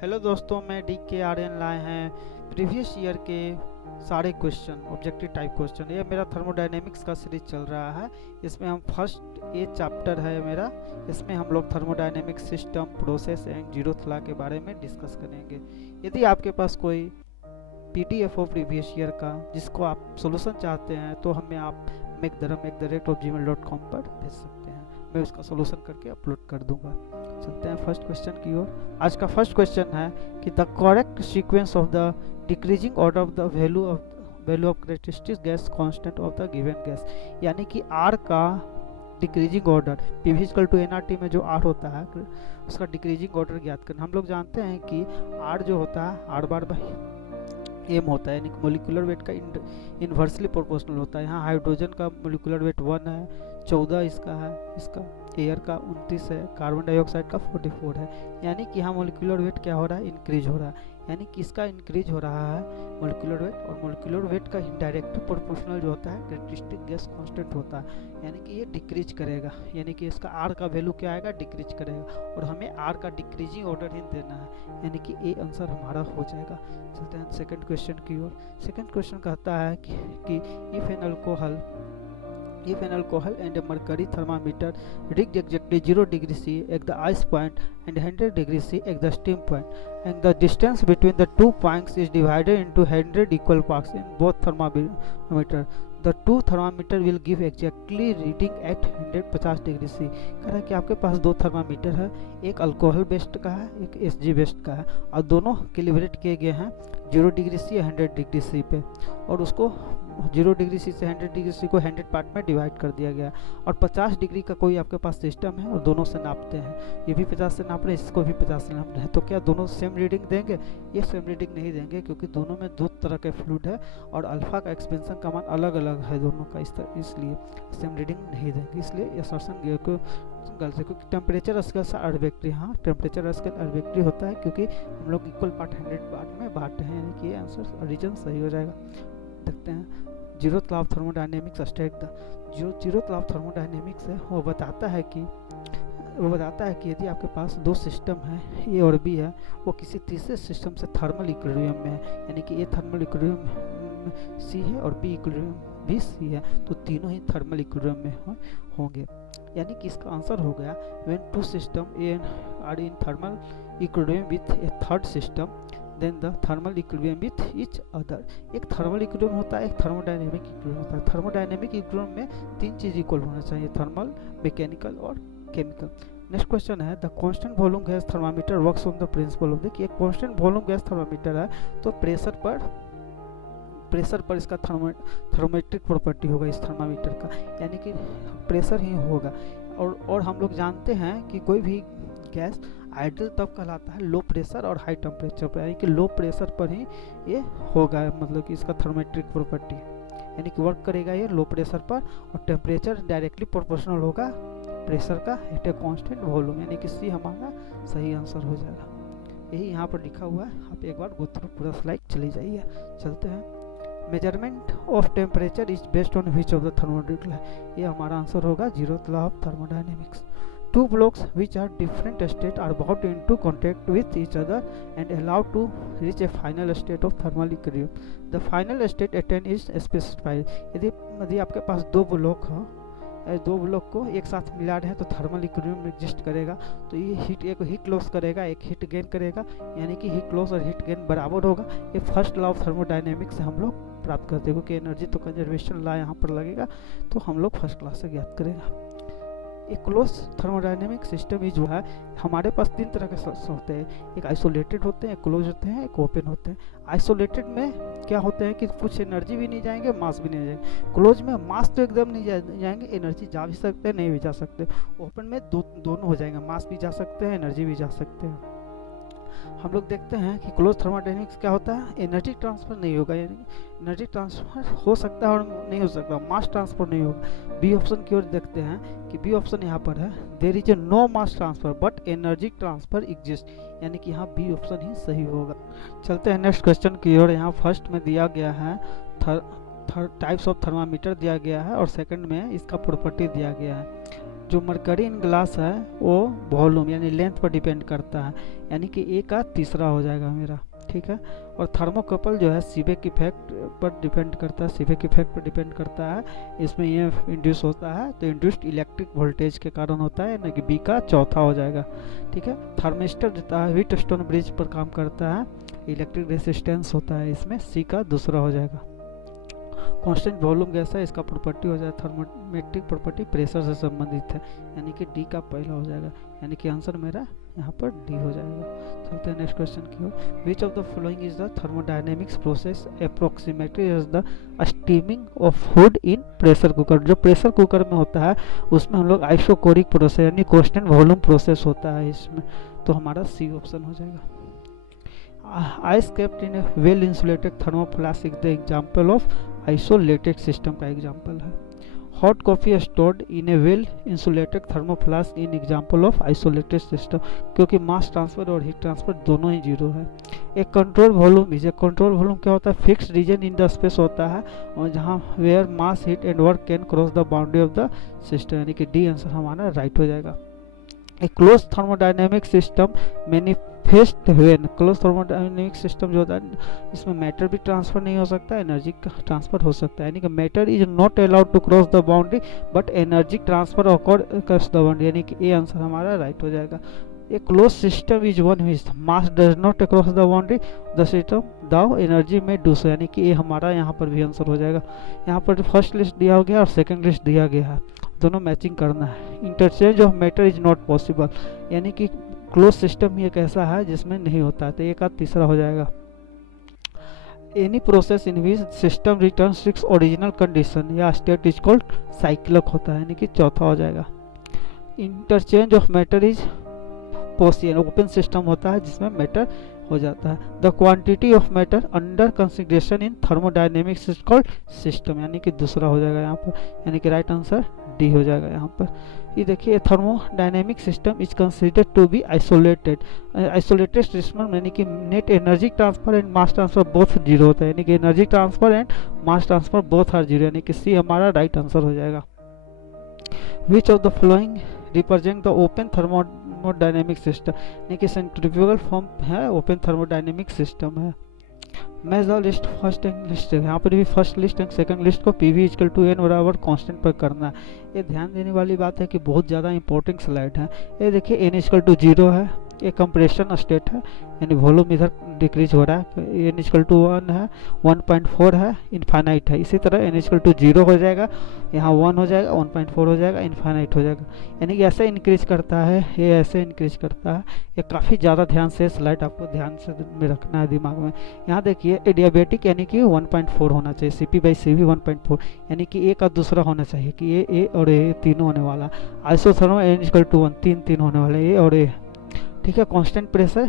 Hello दोस्तों, मैं D के आर्यन लाए हैं प्रीवियस ईयर के सारे क्वेश्चन, ऑब्जेक्टिव टाइप क्वेश्चन। ये मेरा थर्मोडायनेमिक्स का सीरीज चल रहा है। इसमें हम फर्स्ट ये चैप्टर है मेरा, इसमें हम लोग thermodynamics system, process and zeroth law के बारे में डिस्कस करेंगे। यदि आपके पास कोई पीडीएफ हो प्रीवियस ईयर का जिसको आप सोल्यूशन चाहते हैं तो हमें आप make@gmail.com पर भेज सकते हैं। मैं उसका सोल्यूशन करके अपलोड कर दूंगा। चलते हैं फर्स्ट क्वेश्चन की ओर। आज का फर्स्ट क्वेश्चन है कि the correct sequence of the decreasing order of the value of characteristic gas constant of the given gas, यानी कि आर का डिक्रीजिंग ऑर्डर P=NRT में जो आर होता है उसका डिक्रीजिंग ऑर्डर ज्ञात करना। हम लोग जानते हैं कि आर जो होता है आर बार बाई एम होता है, यानी मोलिकुलर वेट का इन्वर्सली प्रोपोर्शनल होता है। यहाँ हाइड्रोजन का मोलिकुलर वेट 1 है, 14 इसका है, इसका एयर का 29 है, कार्बन डाइऑक्साइड का 44 है। यानी कि यहाँ मोलिकुलर वेट क्या हो रहा है, इंक्रीज हो रहा है। यानी कि इसका इंक्रीज हो रहा है मोलिकुलर वेट, और मोलिकुलर वेट का इनडायरेक्टली प्रोपोर्शनल जो होता है कैरेक्टरिस्टिक गैस कांस्टेंट होता है। यानी कि ये डिक्रीज करेगा, यानी कि इसका आर का वैल्यू क्या आएगा, डिक्रीज करेगा, और हमें आर का डिक्रीजिंग ऑर्डर ही देना है, यानी कि ए आंसर हमारा हो जाएगा। चलते हैं सेकंड क्वेश्चन की ओर। सेकंड क्वेश्चन कहता है कि if an alcohol and a mercury thermometer read exactly 0 degree C at the ice point and 100 degree C at the steam point, and the distance between the 2 points is divided into 100 equal parts in both thermometer, the two thermometer will give exactly reading at 150 degree C। कह रहा है कि आपके पास दो thermometer है, एक alcohol based का है, एक एसजी बेस्ड का है, और दोनों कैलिब्रेट किए गए हैं 0 डिग्री C या 100 डिग्री C पे, और उसको 0 डिग्री C से 100 डिग्री C को 100 पार्ट में डिवाइड कर दिया गया। और 50 डिग्री का कोई आपके पास सिस्टम है और दोनों से नापते हैं, ये भी 50 से नाप रहे हैं, इसको भी 50 से नाप रहे हैं, तो क्या दोनों सेम रीडिंग देंगे? ये सेम रीडिंग नहीं देंगे, क्योंकि दोनों में दो तरह के फ्लूइड है और अल्फा का एक्सपेंशन का मान अलग अलग है दोनों का, इसलिए सेम रीडिंग नहीं देंगे। इसलिए असर्शन को गलत है, क्योंकि टेम्परेचर स्केल से अर्बिट्री, हाँ टेम्परेचर स्केल अर्बिट्री होता है, क्योंकि हम लोग इक्वल पार्ट 100 पार्ट में बांटते हैं, यानी कि ये आंसर रीजन सही हो जाएगा। देखते हैं zeroth law of thermodynamics state the zeroth law of thermodynamics है, वो बताता है कि यदि आपके पास दो सिस्टम है ए और बी है, वो किसी तीसरे सिस्टम से थर्मल इक्विलिब्रियम में है, यानी कि ए थर्मल इक्विलिब्रियम सी है और बी इक्विलिब्रियम भी सी है, तो तीनों ही थर्मल इक्विलिब्रियम में होंगे। यानी कि इसका आंसर हो गया when two system A are in thermal equilibrium with a third system then the thermal equilibrium with each other. एक थर्मल इक्विलिब्रियम होता है, एक थर्मोडायनेमिक इक्विलिब्रियम होता है। थर्मोडायनेमिक इक्विलिब्रियम में तीन चीज इक्वल होना चाहिए, थर्मल, मैकेनिकल और केमिकल। नेक्स्ट क्वेश्चन है the constant volume gas thermometer works on the principle of. देखिए कांस्टेंट वॉल्यूम गैस थर्मामीटर है, तो प्रेशर पर इसका थर्मोमेट्रिक प्रॉपर्टी होगा इस थर्मामीटर का, यानी कि प्रेशर ही होगा। और हम लोग जानते हैं कि कोई भी गैस आइडियल तब कहलाता है लो प्रेशर और हाई टेम्परेचर पर, यानी कि लो प्रेशर पर ही ये होगा, मतलब कि इसका थर्मोमेट्रिक प्रॉपर्टी, यानी कि वर्क करेगा ये लो प्रेशर पर, और टेम्परेचर डायरेक्टली प्रोपोर्शनल होगा प्रेशर का एट ए कांस्टेंट वॉल्यूम, यानी कि सी हमारा सही आंसर हो जाएगा। यही यहाँ पर लिखा हुआ है, आप एक बार गो थ्रू पूरा स्लाइड चली जाइए। चलते हैं measurement of temperature is based on which of the thermodynamic law, ये हमारा आंसर होगा zeroth law of thermodynamics. Two blocks which are different state are brought into contact with each other and allowed to reach a final state of thermal equilibrium. The final state attained is specified. यदि आपके पास दो block हो, दो block को एक साथ मिला रहे हैं तो थर्मल इक्विलिब्रियम एग्जिस्ट करेगा, तो ये एक हीट लॉस करेगा, एक हीट गेन करेगा, यानी कि हीट लॉस और हीट गेन बराबर होगा। ये फर्स्ट लॉ ऑफ थर्मोडायनेमिक्स से हम लोग प्राप्त करते हैं, क्योंकि एनर्जी तो कंजर्वेशन लॉ यहाँ पर लगेगा, तो हम लोग फर्स्ट क्लास से ज्ञात करेगा। एक क्लोज थर्मोडायनेमिक सिस्टम ही जो है, हमारे पास तीन तरह के होते हैं, एक आइसोलेटेड होते हैं, एक क्लोज होते हैं, एक ओपन होते हैं। आइसोलेटेड में क्या होते हैं कि कुछ एनर्जी भी नहीं जाएंगे, मास भी नहीं जाएंगे। क्लोज में मास तो एकदम नहीं जाएंगे, एनर्जी जा भी सकते हैं, नहीं भी जा सकते। ओपन में दोनों हो जाएंगे, मास भी जा सकते हैं, एनर्जी भी जा सकते हैं। हम लोग देखते हैं कि क्लोज थर्मोडायनेमिक्स क्या होता है, एनर्जी ट्रांसफर नहीं होगा, यानी एनर्जी ट्रांसफर हो सकता है और नहीं हो सकता, मास ट्रांसफर नहीं होगा। बी ऑप्शन की ओर देखते हैं कि बी ऑप्शन यहाँ पर है, there is a no mass transfer but energy transfer exist, यानी कि यहाँ बी ऑप्शन ही सही होगा। चलते हैं नेक्स्ट क्वेश्चन की ओर। यहाँ फर्स्ट में दिया गया है टाइप्स ऑफ थर्मामीटर दिया गया है, और सेकंड में इसका प्रॉपर्टी दिया गया है। जो मरकरी इन ग्लास है वो वॉल्यूम यानी लेंथ पर डिपेंड करता है, यानी कि ए का तीसरा हो जाएगा मेरा, ठीक है। और थर्मोकपल जो है सीबेक इफेक्ट पर डिपेंड करता है, सीबेक इफेक्ट पर डिपेंड करता है, इसमें ये इंड्यूस होता है तो इंड्यूस्ड इलेक्ट्रिक वोल्टेज के कारण होता है, यानी कि बी का चौथा हो जाएगा, ठीक है। थर्मिस्टर जो है हीट स्टोन ब्रिज पर काम करता है, इलेक्ट्रिक रेसिस्टेंस होता है, इसमें सी का दूसरा हो जाएगा। कांस्टेंट वॉल्यूम गैस है, इसका प्रॉपर्टी हो जाए थर्मोमेट्रिक प्रॉपर्टी प्रेशर से संबंधित है, यानी कि डी का पहला हो जाएगा, यानी कि आंसर मेरा यहाँ पर डी हो जाएगा। चलते हैं नेक्स्ट क्वेश्चन की ओर। Which of the following is the thermodynamics process approximately as the steaming of food in pressure cooker. जो प्रेशर कुकर में होता है उसमें हम लोग आइसोकोरिक प्रोसेस यानी कांस्टेंट वॉल्यूम प्रोसेस होता है इसमें, तो हमारा सी ऑप्शन हो जाएगा। Ice kept in a well insulated thermoflask the example of isolated system का एग्जाम्पल है। Hot coffee stored in a well insulated thermoflask in example of isolated system, क्योंकि मास ट्रांसफर और हीट ट्रांसफर दोनों ही zero है। एक control volume is a control volume क्या होता है, fixed region in the space होता है, और जहाँ where mass heat and work can cross the boundary of the system, यानी कि डी आंसर हमारा राइट हो जाएगा। A close thermodynamic system manifest when, close thermodynamic system जो होता है इसमें मैटर भी ट्रांसफर नहीं हो सकता, एनर्जी का ट्रांसफर हो सकता है, यानी कि matter is not allowed to cross the boundary but energy transfer occur cross the boundary, यानी कि ए आंसर हमारा राइट हो जाएगा। A close system is one which mass does not cross the boundary the system though energy may do so, यानी कि ये हमारा यहाँ पर भी आंसर हो जाएगा। यहाँ पर फर्स्ट लिस्ट दिया हो गया और सेकंड लिस्ट दिया गया है, दोनों मैचिंग करना है। Interchange of matter is not possible, यानी कि क्लोज सिस्टम ही एक ऐसा है जिसमें नहीं होता है, तो एक आध तीसरा हो जाएगा। Any process in which system return to original condition या स्टेट इज कॉल्ड साइक्लिक होता है, यानी कि चौथा हो जाएगा। Interchange of matter is possible, open system होता है जिसमें मैटर हो जाता है। The quantity of matter under consideration in thermodynamics is called system, यानी कि दूसरा हो जाएगा यहाँ पर, यानी कि राइट आंसर डी हो जाएगा यहाँ पर। ये देखिए thermodynamic system is considered to be isolated, isolated system यानी कि net energy transfer and mass transfer both zero होता है, यानी कि energy transfer and mass transfer both are zero, यानी कि सी हमारा राइट आंसर हो जाएगा। Which of the following represent the open thermodynamic system, यानी कि सेंट्रीफ्यूगल फॉर्म है, ओपन थर्मोडायनेमिक सिस्टम है। Match the list first and list, यहाँ पर भी first list and second list को P V equal to N बराबर कांस्टेंट पर करना है। ये ध्यान देने वाली बात है कि बहुत ज़्यादा इंपॉर्टेंट स्लाइड है। ये देखिए एन इक्वल टू जीरो है, ये कंप्रेशन स्टेट है, यानी वॉल्यूम इधर डिक्रीज हो रहा है, एन इक्वल टू 1 है, 1.4 है, इनफाइनाइट है। इसी तरह एन इक्वल टू जीरो हो जाएगा, यहाँ 1 हो जाएगा, 1.4 हो जाएगा, इनफाइनाइट हो जाएगा, यानी कि ऐसे इंक्रीज करता है, ये ऐसे इंक्रीज करता है। ये काफ़ी ज़्यादा ध्यान से स्लाइड आपको ध्यान से में रखना है दिमाग में। यहाँ देखिए एडियाबेटिक यानी कि 1.4 होना चाहिए, CP/CV 1.4, यानी कि ए का दूसरा होना चाहिए कि ये ए और ए तीनों होने वाला। आइसोथर्मल एन इक्वल टू 1, तीन होने वाले ए और ए, ठीक है। कांस्टेंट प्रेशर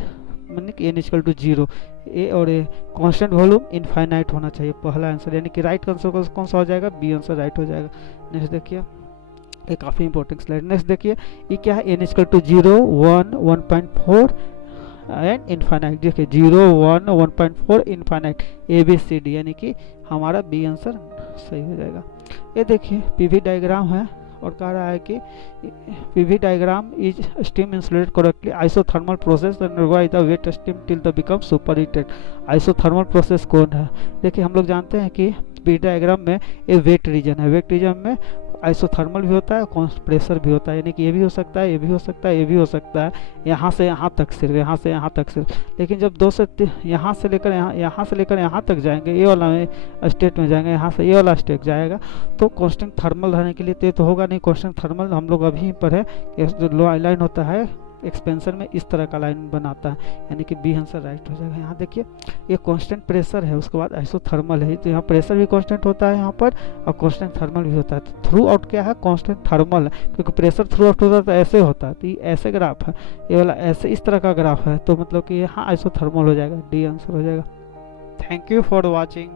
यानी कि एन इक्वल टू जीरो, ए और ए। कांस्टेंट वॉल्यूम इनफाइनाइट होना चाहिए, पहला आंसर, यानी कि राइट आंसर कौन सा हो जाएगा, बी आंसर राइट हो जाएगा। नेक्स्ट देखिए, ये काफ़ी इंपॉर्टेंट स्लाइड। नेक्स्ट देखिए ये क्या है, n equal to 0, 1, 1.4 and infinite. देखिए 0, 1, 1.4 इनफाइनाइट, ABCD, यानी कि हमारा बी आंसर सही हो जाएगा। ये देखिए पीवी डायग्राम है और कह रहा है कि PV diagram is steam insulated correctly isothermal process undergo the wet steam till the become super heated. Isothermal process कौन है, देखिए हम लोग जानते हैं कि PV डायग्राम में ये वेट रीजन है, वेट रीजन में आइसोथर्मल भी होता है, प्रेशर भी होता है, यानी कि ये भी हो सकता है, ये भी हो सकता है, ये भी हो सकता है, यहाँ से यहाँ तक सिर्फ, यहाँ से यहाँ तक सिर्फ। लेकिन जब दो से यहाँ से लेकर यहाँ से लेकर यहाँ तक जाएंगे, ये वाला स्टेट में जाएंगे, यहाँ से ये वाला स्टेट जाएगा, तो कांस्टेंट थर्मल रहने के लिए तो होगा नहीं। कांस्टेंट थर्मल हम लोग अभी पर है, जो लो लाइन होता है एक्सपेंशन में इस तरह का लाइन बनाता है, यानी कि बी आंसर राइट हो जाएगा। यहाँ देखिए ये कांस्टेंट प्रेशर है, उसके बाद आइसोथर्मल है, तो यहाँ प्रेशर भी कांस्टेंट होता है यहाँ पर, और कांस्टेंट थर्मल भी होता है। तो थ्रू आउट क्या है, कांस्टेंट थर्मल है, क्योंकि प्रेशर थ्रू आउट होता है तो ऐसे होता है, तो ये ऐसे ग्राफ है, ये वाला ऐसे इस तरह का ग्राफ है, तो मतलब कि यहाँ आइसोथर्मल हो जाएगा, डी आंसर हो जाएगा। Thank you for watching.